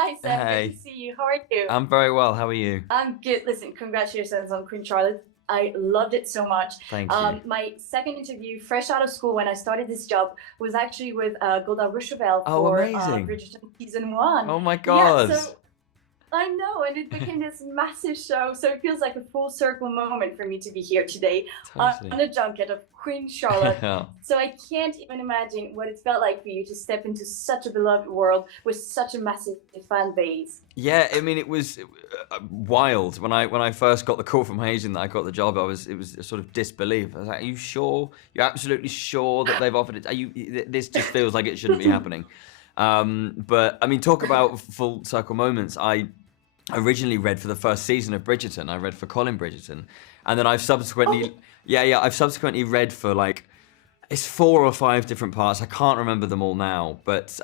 Hi, Sam. Good to Hey, see you. How are you? I'm very well. How are you? I'm good. Listen, congratulations on Queen Charlotte. I loved it so much. Thank you. My second interview, fresh out of school when I started this job, was actually with Golda Rochevelle Oh, for amazing. Bridgerton season one. Oh my Yeah, God. so I know, and it became this massive show. So it feels like a full circle moment for me to be here today on Totally. the junket of Queen Charlotte. So I can't even imagine what it felt like for you to step into such a beloved world with such a massive fan base. Yeah, I mean, it was wild when I first got the call from my agent that I got the job. It was a sort of disbelief. I was like, "Are you sure? You're absolutely sure that they've offered it? Are you? This just feels like it shouldn't be happening." But I mean, talk about full circle moments. I originally read for the first season of Bridgerton. I read for Colin Bridgerton, and then I've subsequently, I've subsequently read for like it's 4 or 5 different parts. I can't remember them all now, but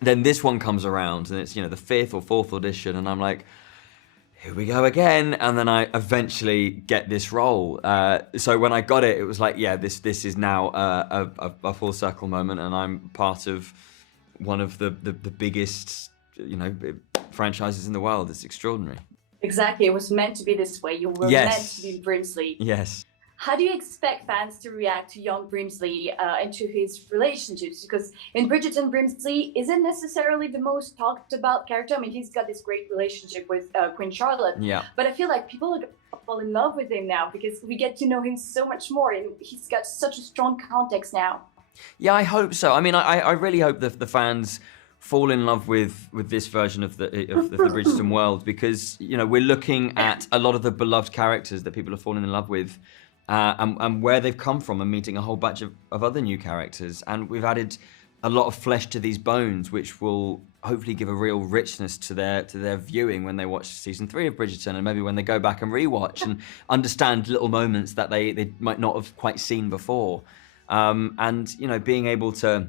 then this one comes around, and it's the 5th or 4th edition, and I'm like, here we go again. And then I eventually get this role. So when I got it, it was like, yeah, this is now a full circle moment, and I'm part of one of the biggest franchises in the world. It's extraordinary. Exactly, it was meant to be this way. You were meant to be Brimsley. Yes. How do you expect fans to react to young Brimsley and to his relationships? Because in Bridgerton, Brimsley isn't necessarily the most talked about character. I mean, he's got this great relationship with Queen Charlotte. Yeah. But I feel like people are going to fall in love with him now because we get to know him so much more, and he's got such a strong context now. Yeah, I hope so. I mean, I really hope that the fans fall in love with this version of the Bridgerton world, because we're looking at a lot of the beloved characters that people are falling in love with, and where they've come from, and meeting a whole batch of other new characters, and we've added a lot of flesh to these bones, which will hopefully give a real richness to their viewing when they watch season 3 of Bridgerton, and maybe when they go back and rewatch and understand little moments that they might not have quite seen before, and being able to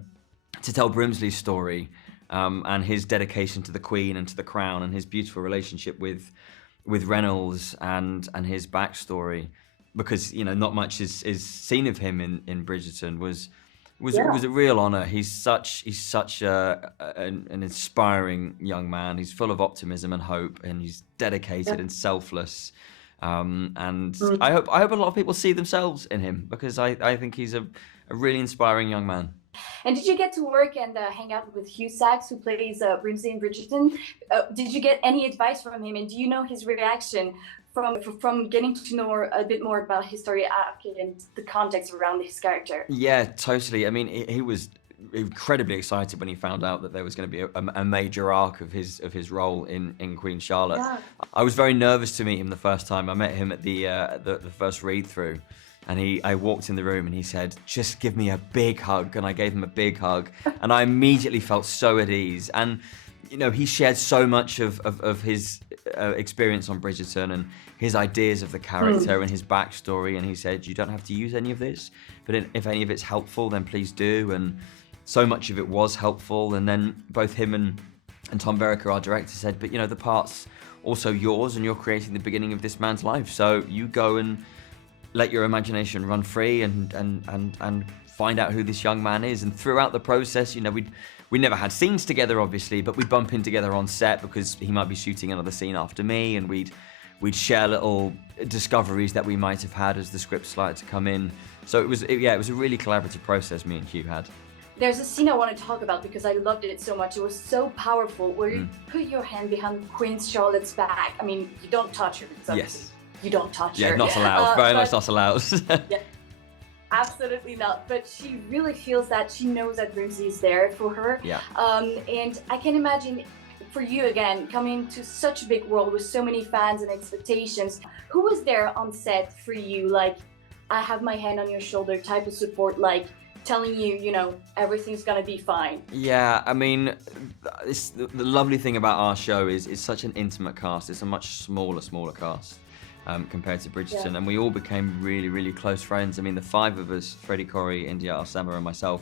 tell Brimsley's story. And his dedication to the Queen and to the Crown, and his beautiful relationship with Reynolds, and his backstory, because not much is seen of him in Bridgerton, was a real honor. He's such an inspiring young man. He's full of optimism and hope, and he's dedicated and selfless. And I hope a lot of people see themselves in him, because I think he's a really inspiring young man. And did you get to work and hang out with Hugh Sachs, who plays Brimsley in Bridgerton? Did you get any advice from him, and do you know his reaction from getting to know a bit more about his story and the context around his character? Yeah, totally. I mean, he was incredibly excited when he found out that there was going to be a major arc of his role in Queen Charlotte. Yeah. I was very nervous to meet him the first time. I met him at the first read through. And I walked in the room, and he said, "Just give me a big hug." And I gave him a big hug, and I immediately felt so at ease. And he shared so much of his experience on Bridgerton, and his ideas of the character and his backstory. And he said, "You don't have to use any of this, but if any of it's helpful, then please do." And so much of it was helpful. And then both him and Tom Verica, our director, said, "But the part's also yours, and you're creating the beginning of this man's life. So you go and let your imagination run free, and find out who this young man is." And throughout the process, we never had scenes together, obviously, but we'd bump in together on set, because he might be shooting another scene after me, and we'd share little discoveries that we might have had as the script started to come in. So it was a really collaborative process me and Hugh had. There's a scene I want to talk about because I loved it so much. It was so powerful, where you put your hand behind Queen Charlotte's back. I mean, you don't touch her. Yes. You don't touch her. Yeah, not allowed. Very much not allowed. Yeah, absolutely not. But she really feels that. She knows that Brimsley is there for her. Yeah. And I can imagine for you, again, coming to such a big world with so many fans and expectations, who was there on set for you? Like, I have my hand on your shoulder type of support, like telling you, everything's gonna be fine. Yeah, I mean, the lovely thing about our show is it's such an intimate cast. It's a much smaller cast. Compared to Bridgerton, and we all became really, really close friends. I mean, the 5 of us, Freddie, Corey, India, Arsema, and myself,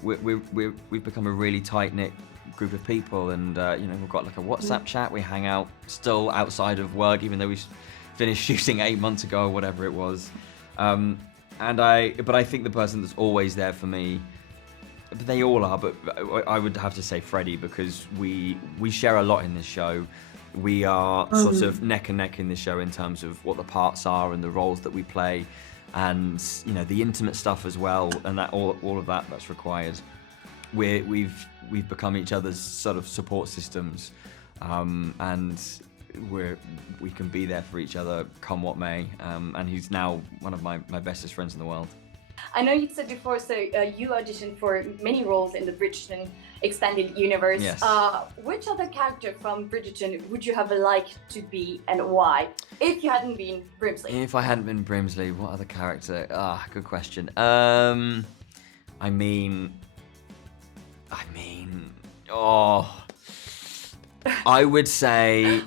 we've become a really tight-knit group of people, and we've got like a WhatsApp chat. We hang out still outside of work, even though we finished shooting 8 months ago or whatever it was. But I think the person that's always there for me they all are, but I would have to say Freddie, because we share a lot in this show. We are sort of neck and neck in this show in terms of what the parts are and the roles that we play, and you know, the intimate stuff as well, and that all of that's required. We've become each other's sort of support systems, and we can be there for each other come what may, and he's now one of my bestest friends in the world. I know you said before, so you auditioned for many roles in the Bridgerton extended universe. Yes. Which other character from Bridgerton would you have liked to be, and why? If you hadn't been Brimsley. If I hadn't been Brimsley, what other character? Good question. I mean, I would say,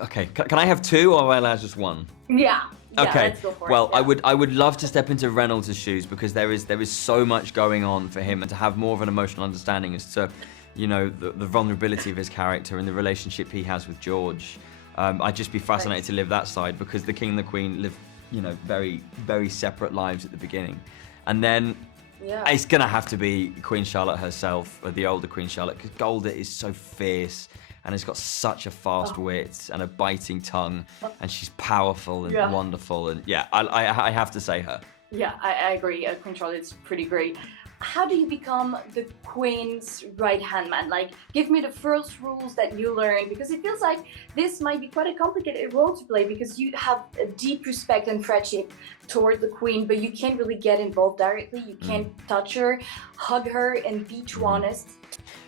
okay, can I have two, or am I allowed just one? Yeah. Okay. Let's go for well, it. Yeah. I would love to step into Reynolds' shoes, because there is so much going on for him, and to have more of an emotional understanding as to, you know, the vulnerability of his character and the relationship he has with George. I'd just be fascinated to live that side, because the King and the Queen live, you know, very, very separate lives at the beginning, and then it's gonna have to be Queen Charlotte herself, or the older Queen Charlotte, because Golda is so fierce and has got such a fast wit and a biting tongue, and she's powerful and wonderful, and I have to say her. Yeah, I agree. Queen Charlotte's pretty great. How do you become the Queen's right-hand man? Like, give me the first rules that you learned, because it feels like this might be quite a complicated role to play, because you have a deep respect and friendship toward the Queen, but you can't really get involved directly. You can't touch her, hug her, and be too honest.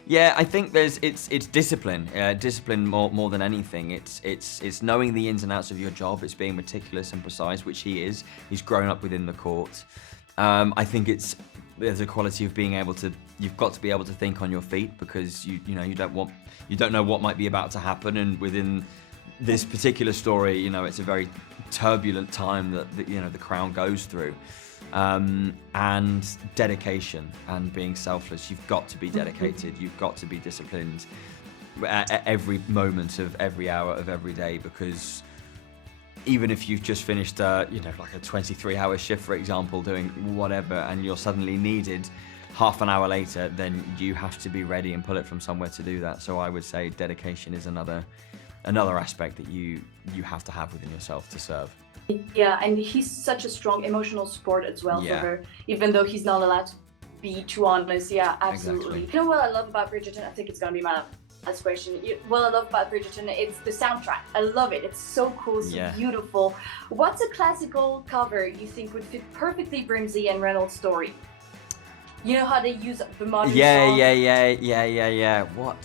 Yeah, I think it's discipline. Discipline more than anything. It's knowing the ins and outs of your job. It's being meticulous and precise, which he is. He's grown up within the court. I think there's a quality of being able to. You've got to be able to think on your feet, because you don't know what might be about to happen, and within this particular story, you know, it's a very turbulent time that you know, the crown goes through. And dedication and being selfless. You've got to be dedicated. You've got to be disciplined at every moment of every hour of every day, because even if you've just finished you know, like a 23-hour shift, for example, doing whatever, and you're suddenly needed half an hour later, then you have to be ready and pull it from somewhere to do that. So I would say dedication is another aspect that you have to have within yourself to serve. Yeah, and he's such a strong emotional support as well for her, even though he's not allowed to be too honest. Yeah, absolutely. Exactly. You know what I love about Bridgerton? I think it's gonna be my last question. What I love about Bridgerton, it's the soundtrack. I love it. It's so cool, so beautiful. What's a classical cover you think would fit perfectly Brimsley and Reynolds' story? You know how they use the modern song? Yeah. What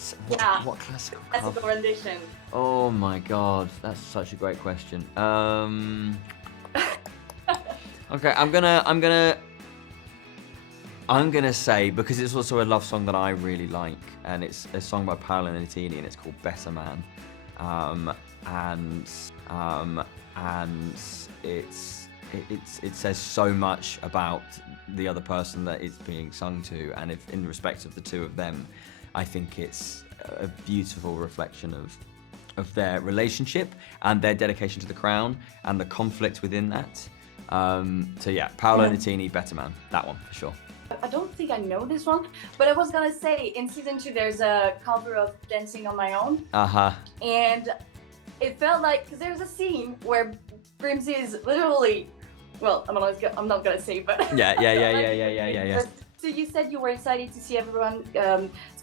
classical cover? rendition? Oh my God, that's such a great question. Okay, I'm gonna say, because it's also a love song that I really like, and it's a song by Paolo Nutini, and it's called Better Man, and it says so much about the other person that it's being sung to, and if in respect of the two of them, I think it's a beautiful reflection of their relationship and their dedication to the crown and the conflict within that. So yeah, Paolo Nutini, Better Man, that one for sure. I don't think I know this one, but I was gonna say, in season 2 there's a cover of Dancing on My Own. And it felt like, because there's a scene where Brimsley is literally, well, I'm not gonna say, but yeah. So you said you were excited to see everyone's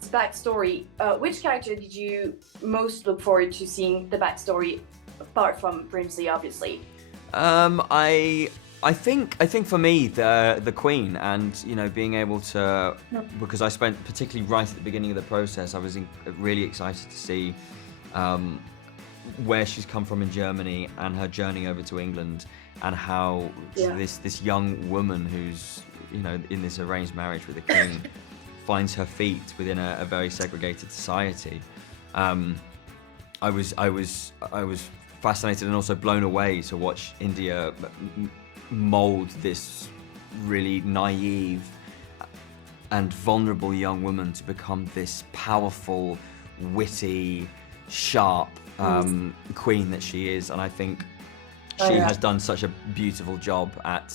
backstory. Which character did you most look forward to seeing the backstory, apart from Brimsley, obviously? I think for me the Queen, and you know, being able to, because I spent, particularly right at the beginning of the process, I was really excited to see where she's come from in Germany and her journey over to England, and how this young woman who's, you know, in this arranged marriage with the king finds her feet within a very segregated society. I was fascinated and also blown away to watch India mold this really naive and vulnerable young woman to become this powerful, witty, sharp queen that she is. And I think she has done such a beautiful job at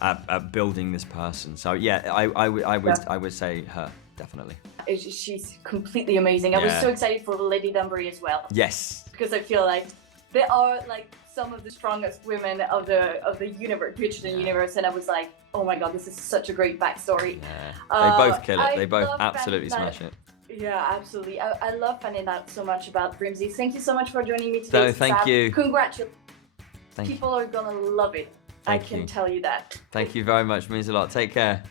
at building this person. So yeah, I would say her, definitely. She's completely amazing. I was Yeah. so excited for Lady Dunbury as well, Yes. because I feel like they are like some of the strongest women of the universe, Bridgerton universe, and I was like, oh my god, this is such a great backstory. Yeah. They both kill it. I They both love absolutely finding smash it. Yeah, absolutely. I love finding out so much about Brimsey. Thank you so much for joining me today. No, thank Sam. you. Congratulations. Thank you. People are gonna love it. I Thank can you. tell you that. Thank you very much. Means a lot. Take care.